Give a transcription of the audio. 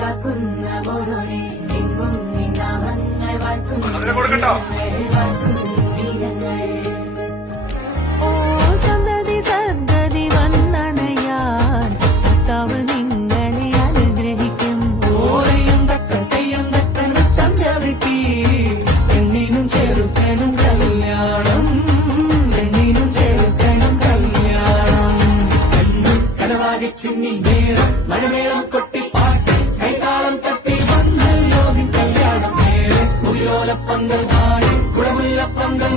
കാക്കുന്ന ഓരോരെ എങ്ങും നിന്നാമങ്ങൾ വാഴ്ത്തുന്നു ഓ സന്തതി സന്തതി വന്നണയാൻ കർത്താവ് നിങ്ങളെ അനുഗ്രഹിക്കും. ഓരയും തക്കയും തക്ക നൃത്തം ചവിട്ടി പെണ്ണിനും ചെറുക്കനും കല്യാണം, പെണ്ണിനും ചെറുക്കനും കല്യാണം. കടവാകി ചിന്നി നേരം മഴമേളം കൊട്ടി പാട്ട് കൈതാളം തട്ടി വന്നല്ലോ നിൻ കല്യാണം. നേരെ മുറിയോലപ്പന്തൽ താഴെ കുടമുല്ലപ്പന്തൽ